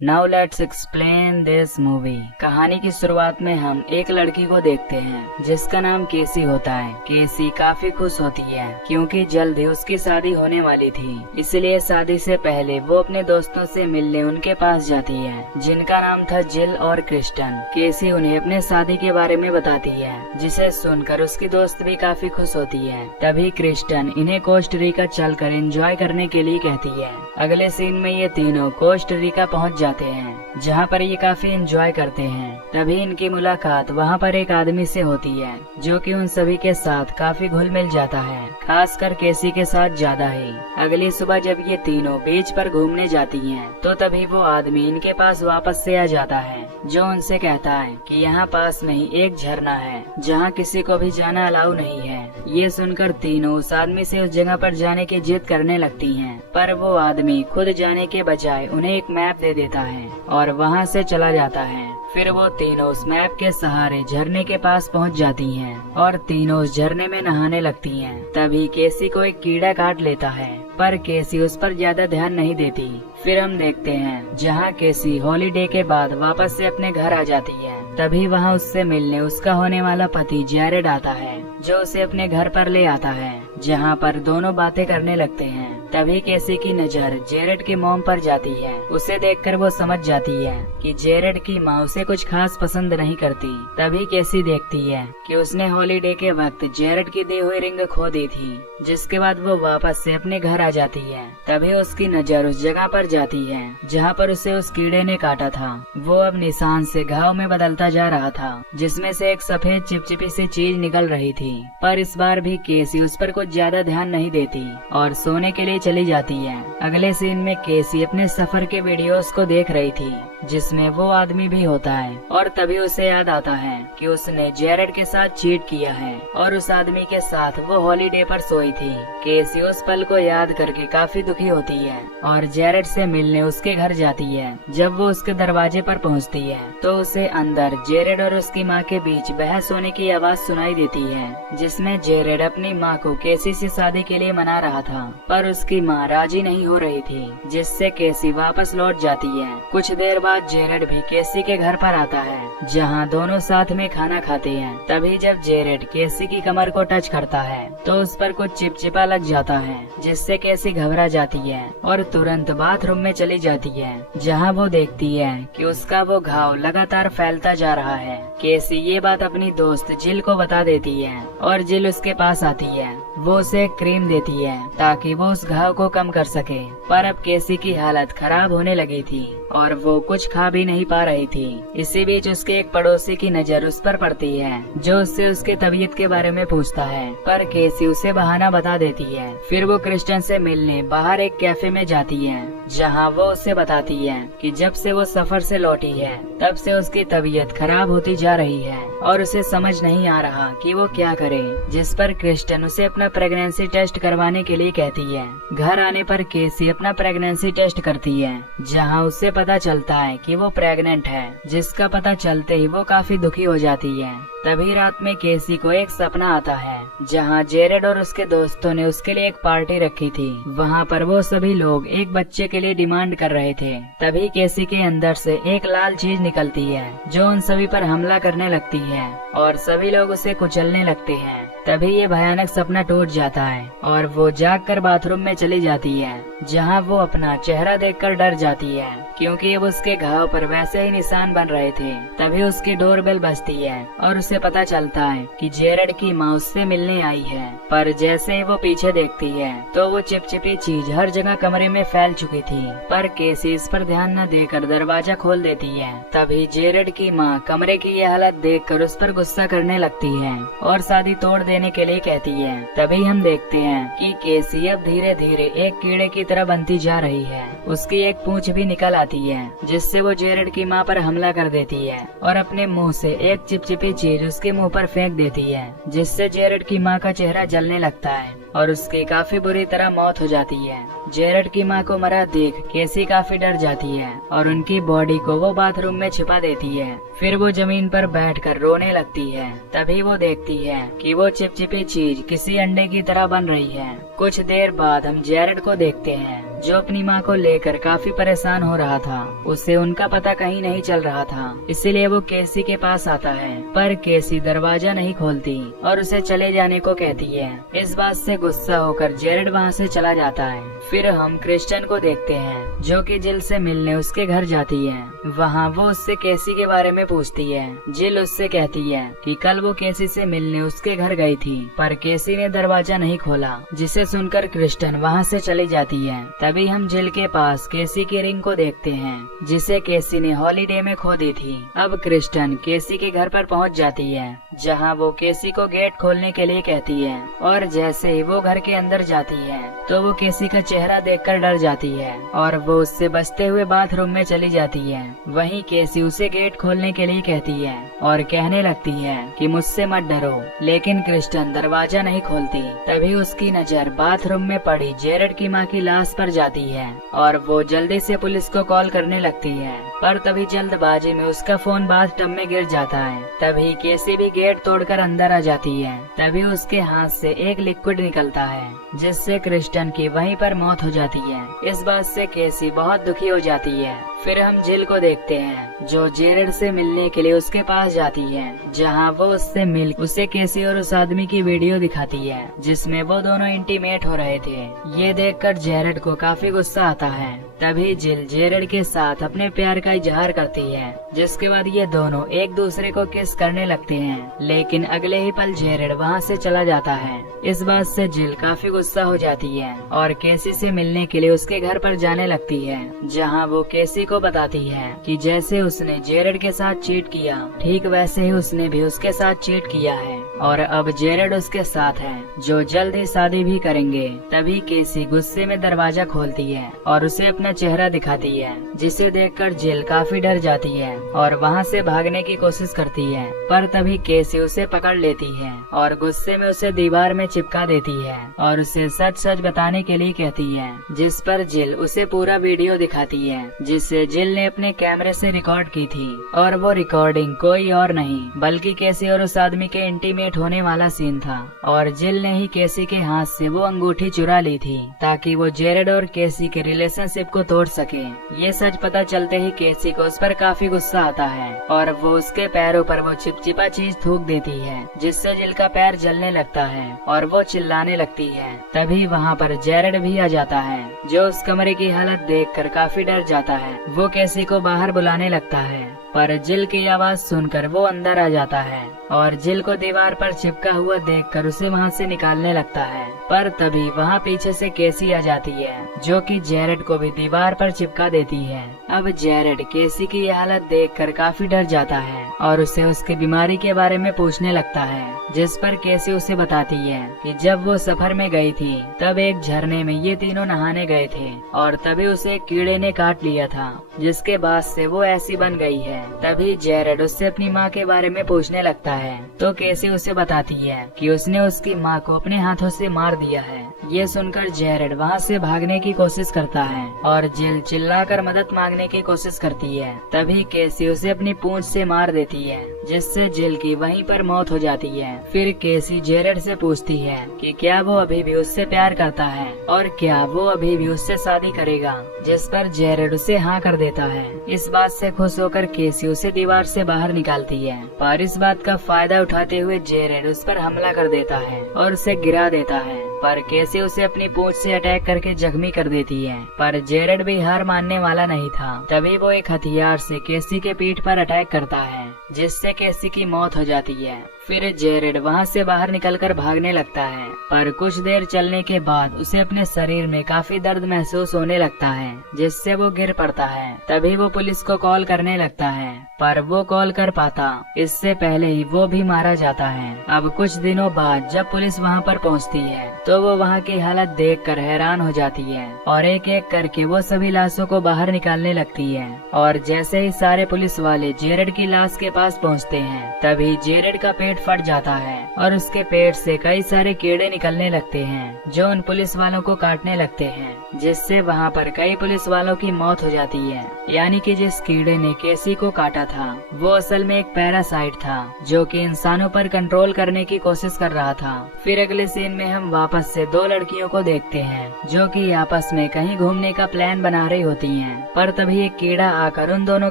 Now let's explain this movie. कहानी की शुरुआत में हम एक लड़की को देखते हैं जिसका नाम केसी होता है। केसी काफी खुश होती है क्योंकि जल्द ही उसकी शादी होने वाली थी, इसलिए शादी से पहले वो अपने दोस्तों से मिलने उनके पास जाती है जिनका नाम था जिल और क्रिस्टन। केसी उन्हें अपने शादी के बारे में बताती है जिसे सुनकर उसकी दोस्त भी काफी खुश होती है। तभी क्रिस्टन इन्हें कोस्टरिका चलकर एंजॉय करने के लिए कहती है। अगले सीन में ये तीनों कोस्टरिका पहुंच जाते हैं जहां पर ये काफी एंजॉय करते हैं। तभी इनकी मुलाकात वहां पर एक आदमी से होती है जो कि उन सभी के साथ काफी घुल मिल जाता है, खासकर केसी के साथ ज्यादा ही। अगली सुबह जब ये तीनों बीच पर घूमने जाती हैं तो तभी वो आदमी इनके पास वापस से आ जाता है जो उनसे कहता है कि यहाँ पास में ही एक झरना है जहाँ किसी को भी जाना अलाउ नहीं है। ये सुनकर तीनों उस आदमी से उस जगह पर जाने की जिद करने लगती हैं, पर वो आदमी खुद जाने के बजाय उन्हें एक मैप दे देता है और वहाँ से चला जाता है। फिर वो तीनों उस मैप के सहारे झरने के पास पहुँच जाती हैं और तीनों उस झरने में नहाने लगती हैं। तभी केसी को एक कीड़ा काट लेता है, पर केसी उस पर ज्यादा ध्यान नहीं देती। फिर हम देखते हैं जहाँ केसी हॉलीडे के बाद वापस से अपने घर आ जाती है। तभी वहाँ उससे मिलने उसका होने वाला पति जेरेड आता है जो उसे अपने घर पर ले आता है, जहाँ पर दोनों बातें करने लगते हैं। तभी केसी की नजर जेरेड की मॉम पर जाती है। उसे देखकर वो समझ जाती है कि जेरेड की माँ उसे कुछ खास पसंद नहीं करती। तभी केसी देखती है कि उसने हॉलीडे के वक्त जेरेड की दी हुई रिंग खो दी थी, जिसके बाद वो वापस से अपने घर आ जाती है। तभी उसकी नजर उस जगह पर जाती है जहाँ पर उसे उस कीड़े ने काटा था। वो अब निशान से घाव में बदलता जा रहा था, जिसमें से एक सफेद चिपचिपी सी चीज निकल रही थी। पर इस बार भी केसी उस पर कुछ ज्यादा ध्यान नहीं देती और सोने के लिए चली जाती है। अगले सीन में केसी अपने सफर के वीडियोस को देख रही थी जिसमें वो आदमी भी होता है और तभी उसे याद आता है कि उसने जेरेड के साथ चीट किया है और उस आदमी के साथ वो हॉलीडे पर सोई थी। केसी उस पल को याद करके काफी दुखी होती है और जेरेड से मिलने उसके घर जाती है। जब वो उसके दरवाजे पर पहुंचती है तो उसे अंदर जेरेड और उसकी माँ के बीच बहस होने की आवाज सुनाई देती है, जिसमें जेरेड अपनी माँ को केसी से शादी के लिए मना रहा था, पर उसकी माँ राजी नहीं हो रही थी, जिससे केसी वापस लौट जाती है। कुछ देर बाद जेरेड भी केसी के घर पर आता है जहाँ दोनों साथ में खाना खाते हैं। तभी जब जेरेड केसी की कमर को टच करता है तो उस पर कुछ चिपचिपा लग जाता है, जिससे केसी घबरा जाती है और तुरंत बाथरूम में चली जाती है जहाँ वो देखती है कि उसका वो घाव लगातार फैलता जा रहा है। केसी ये बात अपनी दोस्त जिल को बता देती है और जिल उसके पास आती है। वो उसे एक क्रीम देती है ताकि वो उस घाव को कम कर सके, पर अब केसी की हालत खराब होने लगी थी और वो कुछ खा भी नहीं पा रही थी। इसी बीच उसके एक पड़ोसी की नजर उस पर पड़ती है जो उससे उसके तबीयत के बारे में पूछता है, पर केसी उसे बहाना बता देती है। फिर वो क्रिस्टन से मिलने बाहर एक कैफे में जाती है जहाँ वो उसे बताती है कि जब से वो सफर से लौटी है तब से उसकी तबीयत खराब होती जा रही है और उसे समझ नहीं आ रहा कि वो क्या करे, जिस पर क्रिस्टन उसे अपना प्रेगनेंसी टेस्ट करवाने के लिए कहती है। घर आने पर केसी अपना प्रेगनेंसी टेस्ट करती है जहाँ उससे पता चलता है कि वो प्रेग्नेंट है, जिसका पता चलते ही वो काफी दुखी हो जाती है। तभी रात में केसी को एक सपना आता है जहाँ जेरेड और उसके दोस्तों ने उसके लिए एक पार्टी रखी थी। वहाँ पर वो सभी लोग एक बच्चे के लिए डिमांड कर रहे थे। तभी केसी के अंदर से एक लाल चीज निकलती है जो उन सभी पर हमला करने लगती है और सभी लोग उसे कुचलने लगते हैं। तभी ये भयानक सपना टूट जाता है और वो जागकर बाथरूम में चली जाती है जहाँ वो अपना चेहरा देखकर डर जाती है क्योंकि अब उसके घाव पर वैसे ही निशान बन रहे थे। तभी उसकी डोरबेल बजती है और उसे पता चलता है कि जेरेड की माँ उससे मिलने आई है, पर जैसे ही वो पीछे देखती है तो वो चिपचिपी चीज हर जगह कमरे में फैल चुकी थी, पर केसी इस पर ध्यान न देकर दरवाजा खोल देती है। तभी जेरेड की माँ कमरे की ये हालत देखकर उस पर गुस्सा करने लगती है और शादी तोड़ देने के लिए कहती है। तभी हम देखते हैं कि केसी अब धीरे धीरे एक कीड़े की तरह बनती जा रही है। उसकी एक पूंछ भी निकल आती है जिससे वो जेरेड की माँ पर हमला कर देती है और अपने मुंह से एक चिपचिपी चीज उसके मुंह पर फेंक देती है, जिससे जेरेड की माँ का चेहरा जलने लगता है और उसकी काफी बुरी तरह मौत हो जाती है। जेरेड की मां को मरा देख केसी काफी डर जाती है और उनकी बॉडी को वो बाथरूम में छिपा देती है। फिर वो जमीन पर बैठकर रोने लगती है। तभी वो देखती है कि वो चिपचिपी चीज किसी अंडे की तरह बन रही है। कुछ देर बाद हम जेरेड को देखते हैं जो अपनी मां को लेकर काफी परेशान हो रहा था। उसे उनका पता कहीं नहीं चल रहा था, इसीलिए वो केसी के पास आता है, पर केसी दरवाजा नहीं खोलती और उसे चले जाने को कहती है। इस बात से गुस्सा होकर जेरेड वहाँ से चला जाता है। फिर हम क्रिस्टियन को देखते हैं जो कि जिल से मिलने उसके घर जाती है। वहाँ वो उससे केसी के बारे में पूछती है। जिल उससे कहती है कि कल वो केसी से मिलने उसके घर गई थी, पर केसी ने दरवाजा नहीं खोला, जिसे सुनकर क्रिस्टियन वहाँ से चली जाती है। तभी हम जिल के पास केसी की रिंग को देखते हैं जिसे केसी ने हॉलीडे में खो दी थी। अब क्रिस्टियन केसी के घर पर पहुंच जाती है जहां वो केसी को गेट खोलने के लिए कहती है और जैसे ही वो घर के अंदर जाती है तो वो केसी का चेहरा देखकर डर जाती है और वो उससे बचते हुए बाथरूम में चली जाती है। वहीं केसी उसे गेट खोलने के लिए कहती है और कहने लगती है कि मुझसे मत डरो, लेकिन क्रिस्टियन दरवाजा नहीं खोलती। तभी उसकी नजर बाथरूम में पड़ी जेरेड की मां की लाश पर जाती है और वो जल्दी से पुलिस को कॉल करने लगती है, पर तभी जल्दबाजी में उसका फोन बाथटब में गिर जाता है। तभी केसी भी गेट तोड़कर अंदर आ जाती है। तभी उसके हाथ से एक लिक्विड निकलता है जिससे क्रिस्टियन की वहीं पर मौत हो जाती है। इस बात से केसी बहुत दुखी हो जाती है। फिर हम जिल को देखते हैं जो जेरेड से मिलने के लिए उसके पास जाती है, जहां वो उससे मिल उसे केसी और उस आदमी की वीडियो दिखाती है जिसमें वो दोनों इंटीमेट हो रहे थे। ये देखकर जेरेड को काफी गुस्सा आता है। तभी जिल जेरेड के साथ अपने प्यार का इजहार करती है, जिसके बाद ये दोनों एक दूसरे को किस करने लगते हैं, लेकिन अगले ही पल जेरेड वहाँ से चला जाता है। इस बात से जिल काफी गुस्सा हो जाती है और केसी से मिलने के लिए उसके घर पर जाने लगती है, जहाँ वो केसी को बताती है कि जैसे उसने जेरेड के साथ चीट किया, ठीक वैसे ही उसने भी उसके साथ चीट किया है और अब जेरेड उसके साथ है, जो जल्द ही शादी भी करेंगे। तभी केसी गुस्से में दरवाजा खोलती है और उसे अपना चेहरा दिखाती है, जिसे देखकर जिल काफी डर जाती है और वहाँ से भागने की कोशिश करती है, पर तभी केसी उसे पकड़ लेती है और गुस्से में उसे दीवार में चिपका देती है और उसे सच सच बताने के लिए कहती है, जिस पर जिल उसे पूरा वीडियो दिखाती है जिसे जिल ने अपने कैमरे से रिकॉर्ड की थी। और वो रिकॉर्डिंग कोई और नहीं बल्कि केसी और उस आदमी के इंटीमेट होने वाला सीन था और जिल ने ही केसी के हाथ से वो अंगूठी चुरा ली थी ताकि वो जेरेड और केसी के रिलेशनशिप को तोड़ सके। ये सच पता चलते ही केसी को उस पर काफी गुस्सा आता है और वो उसके पैरों पर वो चिपचिपा चीज थूक देती है, जिससे जिल का पैर जलने लगता है और वो चिल्लाने लगती है। तभी वहाँ पर जेरेड भी आ जाता है, जो उस कमरे की हालत देखकर काफी डर जाता है। वो केसी को बाहर बुलाने लगता है, पर जिल की आवाज सुनकर वो अंदर आ जाता है और जिल को दीवार पर चिपका हुआ देखकर उसे वहाँ से निकालने लगता है। पर तभी वहाँ पीछे से केसी आ जाती है, जो कि जेरेड को भी दीवार पर चिपका देती है। अब जेरेड केसी की हालत देखकर काफी डर जाता है और उसे उसकी बीमारी के बारे में पूछने लगता है, जिस पर केसी उसे बताती है कि जब वो सफर में गई थी तब एक झरने में ये तीनों नहाने गए थे और तभी उसे एक कीड़े ने काट लिया था, जिसके बाद से वो ऐसी बन गई है। तभी जेरेड उससे अपनी माँ के बारे में पूछने लगता है, तो केसी उसे बताती है कि उसने उसकी माँ को अपने हाथों से मार दिया है। ये सुनकर जेरेड वहाँ से भागने की कोशिश करता है और जिल चिल्लाकर मदद मांगने की कोशिश करती है। तभी केसी उसे अपनी पूंछ से मार देती है, जिससे जिल की वहीं पर मौत हो जाती है। फिर केसी जेरेड से पूछती है कि क्या वो अभी भी उससे प्यार करता है और क्या वो अभी भी उससे शादी करेगा, जिस पर जेरेड उसे हाँ कर देता है। इस बात से खुश होकर केसी उसे दीवार से बाहर निकालती है, पर इस बात का फायदा उठाते हुए जेरेड उस पर हमला कर देता है और उसे गिरा देता है, पर केसी उसे अपनी पूंछ से अटैक करके जख्मी कर देती है। पर जेरेड भी हार मानने वाला नहीं था। तभी वो एक हथियार से केसी के पीठ पर अटैक करता है, जिससे केसी की मौत हो जाती है। फिर जेरेड वहाँ से बाहर निकलकर भागने लगता है, पर कुछ देर चलने के बाद उसे अपने शरीर में काफी दर्द महसूस होने लगता है, जिससे वो गिर पड़ता है। तभी वो पुलिस को कॉल करने लगता है, पर वो कॉल कर पाता इससे पहले ही वो भी मारा जाता है। अब कुछ दिनों बाद जब पुलिस वहाँ पर पहुँचती है तो वो वहाँ की हालत देखकर हैरान हो जाती है और एक एक करके वो सभी लाशों को बाहर निकालने लगती है। और जैसे ही सारे पुलिस वाले जेरेड की लाश के पास पहुँचते हैं, तभी जेरेड का पेट पेट फट जाता है और उसके पेट से कई सारे कीड़े निकलने लगते हैं जो उन पुलिस वालों को काटने लगते हैं, जिससे वहाँ पर कई पुलिस वालों की मौत हो जाती है। यानी कि जिस कीड़े ने केसी को काटा था वो असल में एक पैरासाइट था जो कि इंसानों पर कंट्रोल करने की कोशिश कर रहा था। फिर अगले सीन में हम वापस से दो लड़कियों को देखते हैं जो कि आपस में कहीं घूमने का प्लान बना रही होती हैं, पर तभी एक कीड़ा आकर उन दोनों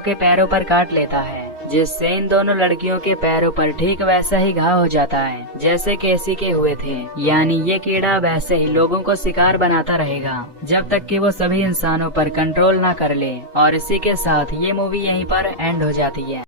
के पैरों पर काट लेता है, जिससे इन दोनों लड़कियों के पैरों पर ठीक वैसा ही घाव हो जाता है जैसे केसी के हुए थे। यानी ये कीड़ा वैसे ही लोगों को शिकार बनाता रहेगा जब तक कि वो सभी इंसानों पर कंट्रोल ना कर ले। और इसी के साथ ये मूवी यहीं पर एंड हो जाती है।